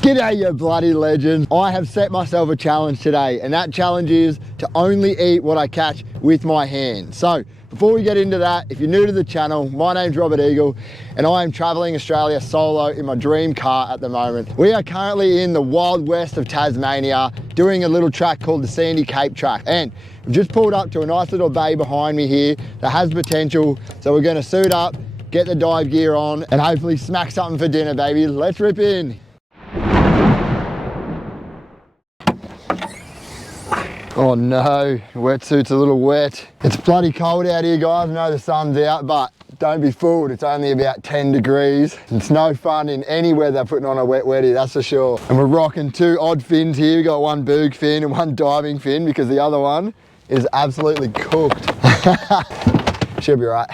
G'day, you bloody legends. I have set myself a challenge today, and that challenge is to only eat what I catch with my hands. So before we get into that, if you're new to the channel, my name's Robert Eagle, and I am traveling Australia solo in my dream car at the moment. We are currently in the wild west of Tasmania, doing a little track called the Sandy Cape Track. And we've just pulled up to a nice little bay behind me here that has potential. So we're gonna suit up, get the dive gear on, and hopefully smack something for dinner, baby. Let's rip in. Oh no, wetsuit's a little wet. It's bloody cold out here, guys. I know the sun's out, but don't be fooled. It's only about 10 degrees. It's no fun in any weather putting on a wet wetty, that's for sure. And we're rocking two odd fins here. We got one boog fin and one diving fin because the other one is absolutely cooked. Should be right.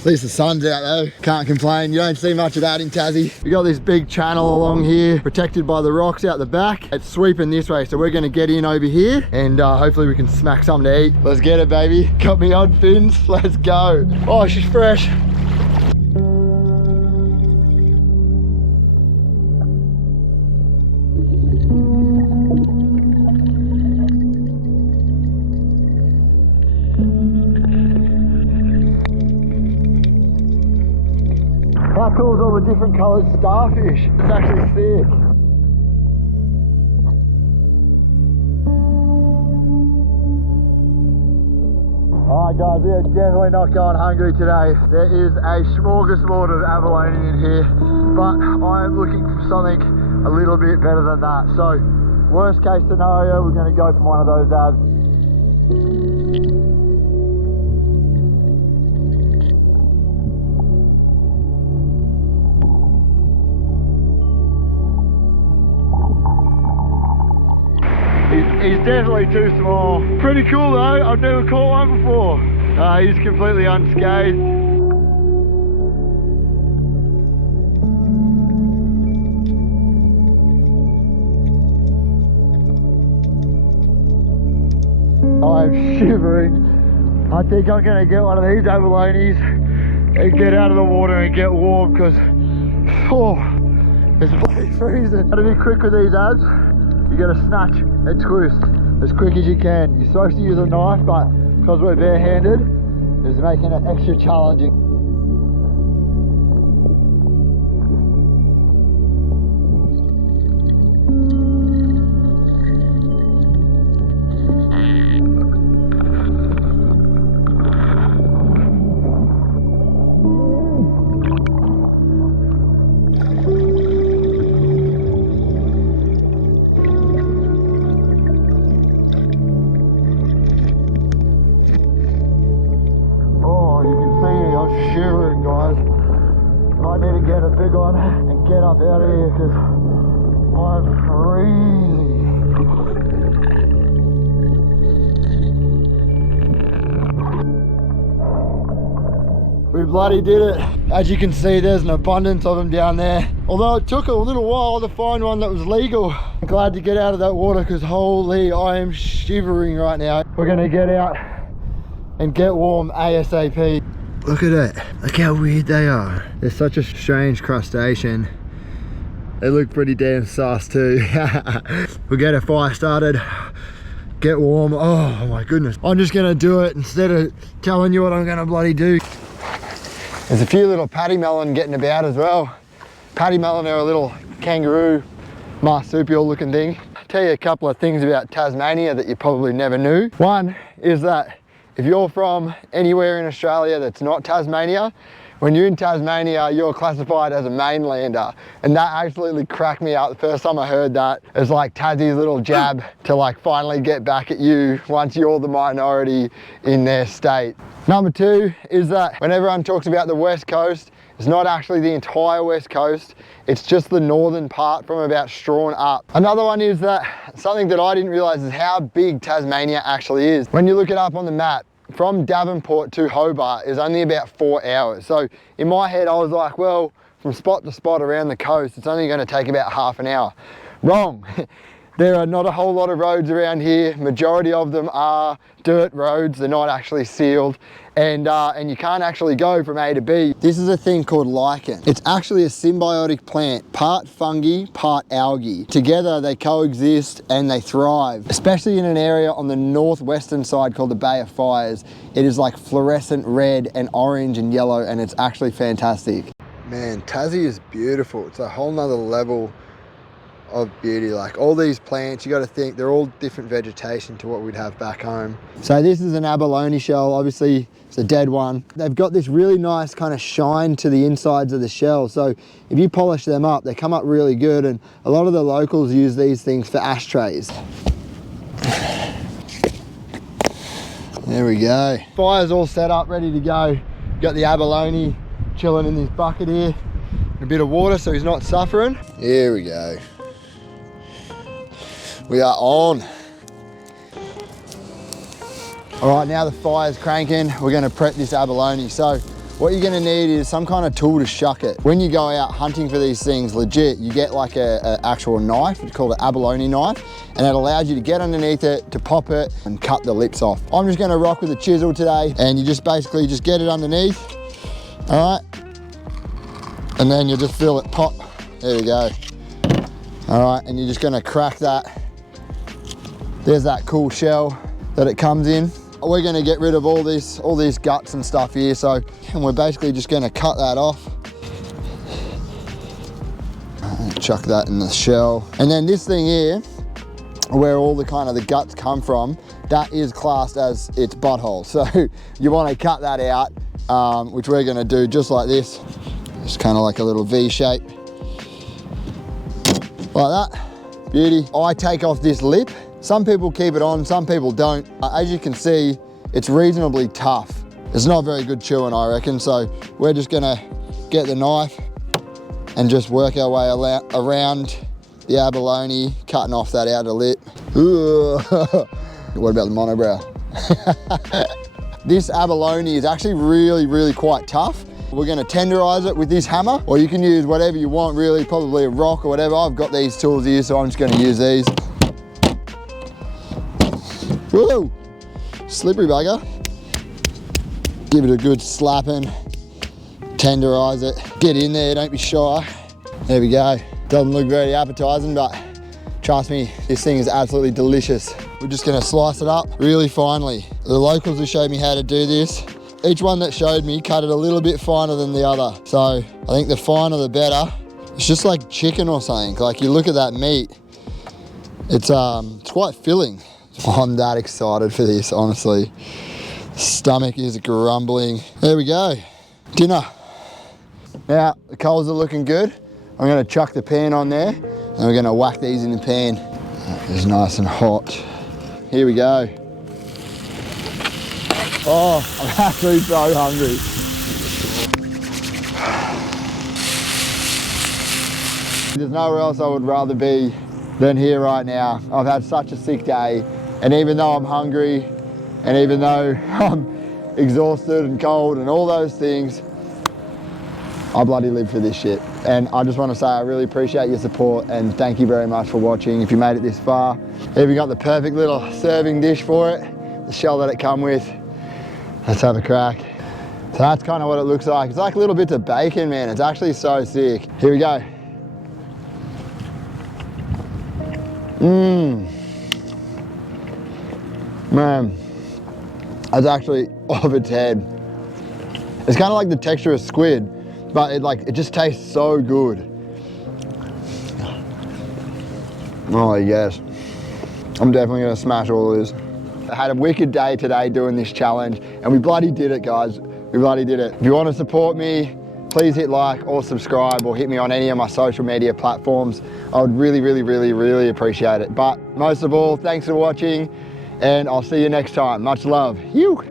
At least the sun's out though, can't complain. You don't see much of that in Tassie. We got this big channel along here, protected by the rocks out the back. It's sweeping this way, so we're gonna get in over here and hopefully we can smack something to eat. Let's get it, baby. Got me odd fins, let's go. Oh, she's fresh. How cool is all the different coloured starfish? It's actually sick. Alright guys, we are definitely not going hungry today. There is a smorgasbord of abalone in here, but I am looking for something a little bit better than that. So, worst case scenario, we're going to go for one of those abs. He's definitely too small. Pretty cool though, I've never caught one before. He's completely unscathed. I'm shivering. I think I'm gonna get one of these abalones and get out of the water and get warm because, oh, it's bloody freezing. Gotta be quick with these abs. You gotta snatch and twist as quick as you can. You're supposed to use a knife, but because we're barehanded, it's making it extra challenging. Shivering, guys. I need to get a big one and get up out of here because I'm freezing. We bloody did it. As you can see, there's an abundance of them down there. Although it took a little while to find one that was legal. I'm glad to get out of that water because holy, I am shivering right now. We're gonna get out and get warm ASAP. Look at it, look how weird they are. They're such a strange crustacean. They look pretty damn sus too. We'll get a fire started, get warm. Oh my goodness. I'm just gonna do it instead of telling you what I'm gonna bloody do. There's a few little paddy melon getting about as well. Paddy melon are a little kangaroo marsupial looking thing. I'll tell you a couple of things about Tasmania that you probably never knew. One is that if you're from anywhere in Australia that's not Tasmania, when you're in Tasmania, you're classified as a mainlander. And that absolutely cracked me up the first time I heard that. It's like Tassie's little jab to like finally get back at you once you're the minority in their state. Number two is that when everyone talks about the West Coast, it's not actually the entire West Coast. It's just the northern part from about Strawn up. Another one is that something that I didn't realize is how big Tasmania actually is. When you look it up on the map, from Devonport to Hobart is only about 4 hours. So in my head, I was like, well, from spot to spot around the coast, it's only going to take about half an hour. Wrong. There are not a whole lot of roads around here. Majority of them are dirt roads. They're not actually sealed. And you can't actually go from A to B. This is a thing called lichen. It's actually a symbiotic plant, part fungi, part algae. Together they coexist and they thrive, especially in an area on the northwestern side called the Bay of Fires. It is like fluorescent red and orange and yellow, and it's actually fantastic. Man, Tassie is beautiful. It's a whole nother level of beauty. Like all these plants, you got to think they're all different vegetation to what we'd have back home. So this is an abalone shell. Obviously it's a dead one. They've got this really nice kind of shine to the insides of the shell, so if you polish them up they come up really good, and a lot of the locals use these things for ashtrays. There we go. Fire's all set up, ready to go. Got the abalone chilling in this bucket here, a bit of water so he's not suffering. Here we go. We are on. All right, now the fire's cranking. We're gonna prep this abalone. So what you're gonna need is some kind of tool to shuck it. When you go out hunting for these things, legit, you get like a actual knife. It's called an abalone knife, and it allows you to get underneath it, to pop it and cut the lips off. I'm just gonna rock with a chisel today, and you just basically just get it underneath, all right? And then you just feel it pop. There we go. All right, and you're just gonna crack that. There's that cool shell that it comes in. We're gonna get rid of all these guts and stuff here, so, and we're basically just gonna cut that off. Chuck that in the shell. And then this thing here, where all the kind of the guts come from, that is classed as its butthole. So you wanna cut that out, which we're gonna do just like this. It's kind of like a little V shape. Like that, beauty. I take off this lip. Some people keep it on, some people don't. As you can see, it's reasonably tough. It's not very good chewing, I reckon. So we're just gonna get the knife and just work our way around the abalone, cutting off that outer lip. What about the monobrow? This abalone is actually really quite tough. We're gonna tenderize it with this hammer, or you can use whatever you want really, probably a rock or whatever. I've got these tools here, so I'm just gonna use these. Whoa, slippery bugger. Give it a good slapping, tenderize it. Get in there, don't be shy. There we go. Doesn't look very appetizing, but trust me, this thing is absolutely delicious. We're just gonna slice it up really finely. The locals who showed me how to do this, each one that showed me cut it a little bit finer than the other. So I think the finer the better. It's just like chicken or something. Like you look at that meat, it's quite filling. I'm that excited for this, honestly. Stomach is grumbling. There we go, dinner. Now the coals are looking good. I'm gonna chuck the pan on there and we're gonna whack these in the pan. It's nice and hot. Here we go. Oh, I'm actually so hungry. There's nowhere else I would rather be than here right now. I've had such a sick day, and even though I'm hungry, and even though I'm exhausted and cold and all those things, I bloody live for this shit. And I just want to say I really appreciate your support, and thank you very much for watching. If you made it this far, even got the perfect little serving dish for it, the shell that it come with. Let's have a crack. So that's kind of what it looks like. It's like little bits of bacon, man. It's actually so sick. Here we go. Man, that's actually off its head. It's kind of like the texture of squid, but it just tastes so good. Oh yes, I'm definitely gonna smash all of this. I had a wicked day today doing this challenge, and we bloody did it, guys. We bloody did it. If you want to support me, please hit like or subscribe or hit me on any of my social media platforms. I would really appreciate it. But most of all, thanks for watching, and I'll see you next time. Much love. Phew.